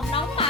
มน้องหมา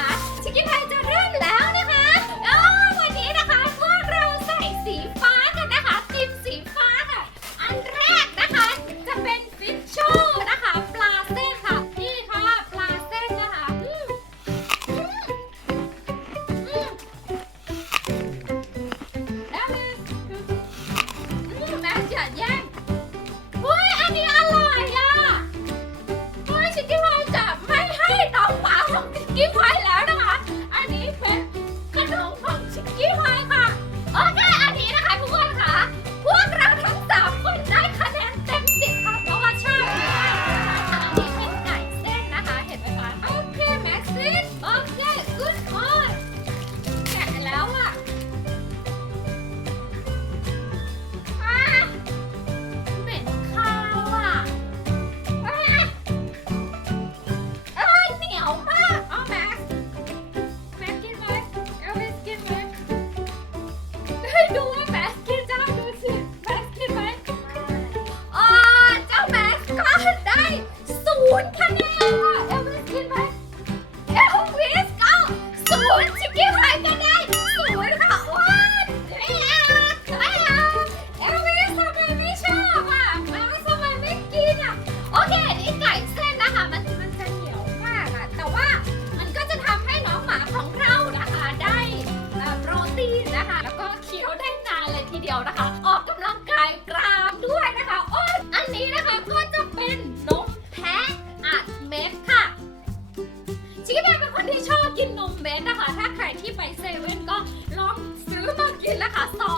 卡萨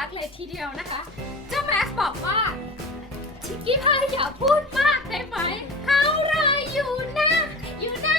รักเลยทีเดียวนะคะ เจ้าแม็กซ์บอกว่าชิคกี้พายอย่าพูดมากได้ไหมเขารออยู่นะ อยู่นะ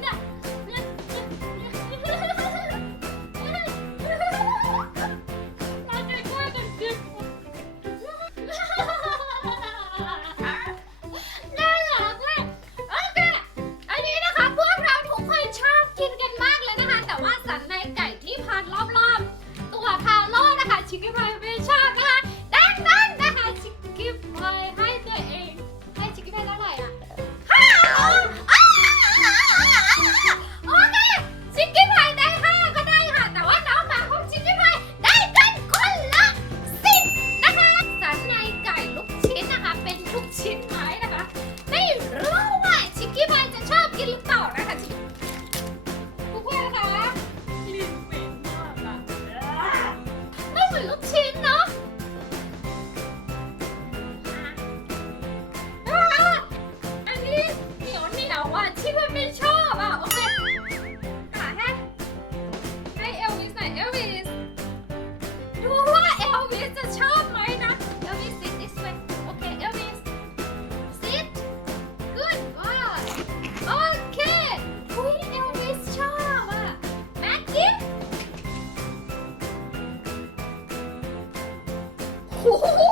的。Whoa!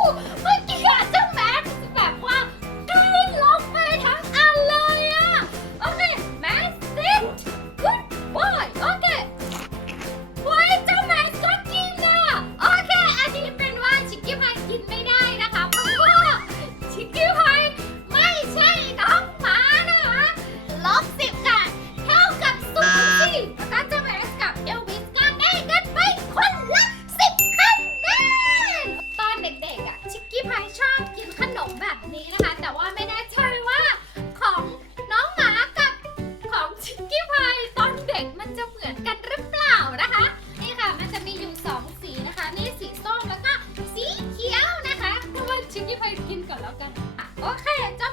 太严。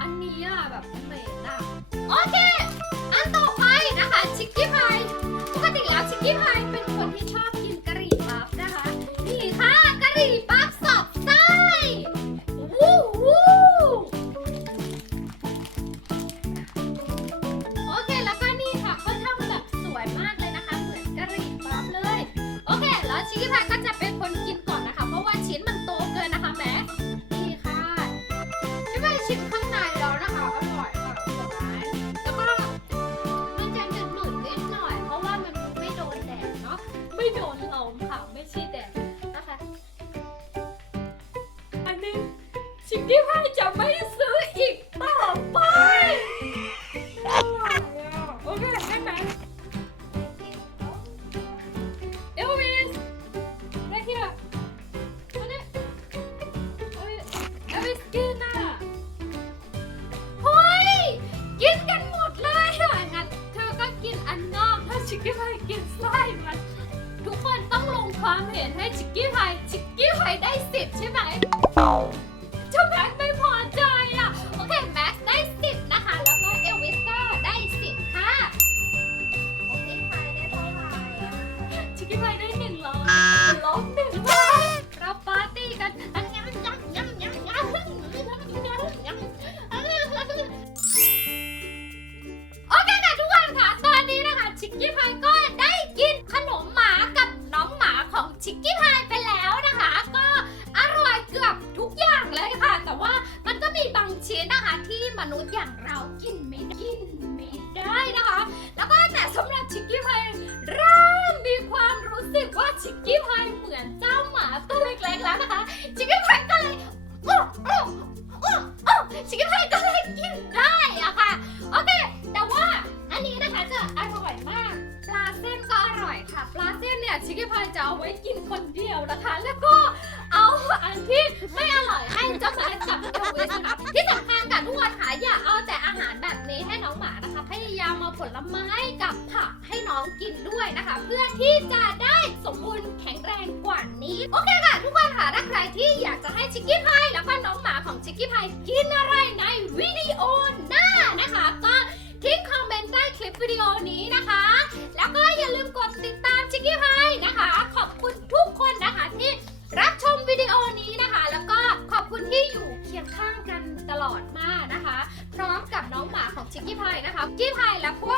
อันนี้อะแบบเหม็น มเอาผลไม้กับผักให้น้องกินด้วยนะคะ เพื่อที่จะได้สมบูรณ์แข็งแรงกว่านี้ โอเคค่ะ ทุกคนค่ะถ้าใครที่อยากจะให้ชิคกี้พายแล้วก็น้องหมาของชิคกี้พายกินอะไรในวิดีโอหน้านะคะ ก็ทิ้งคอมเมนต์ใต้คลิปวิดีโอนี้นะคะ แล้วก็อย่าลืมกดติดตามชิคกี้พายนะคะ ขอบคุณทุกคนนะคะที่รับชมวิดีโอนี้นะคะ แล้วก็ขอบคุณที่อยู่เคียงข้างกันตลอดมา กี้พายนะคะ กี้พายและพวก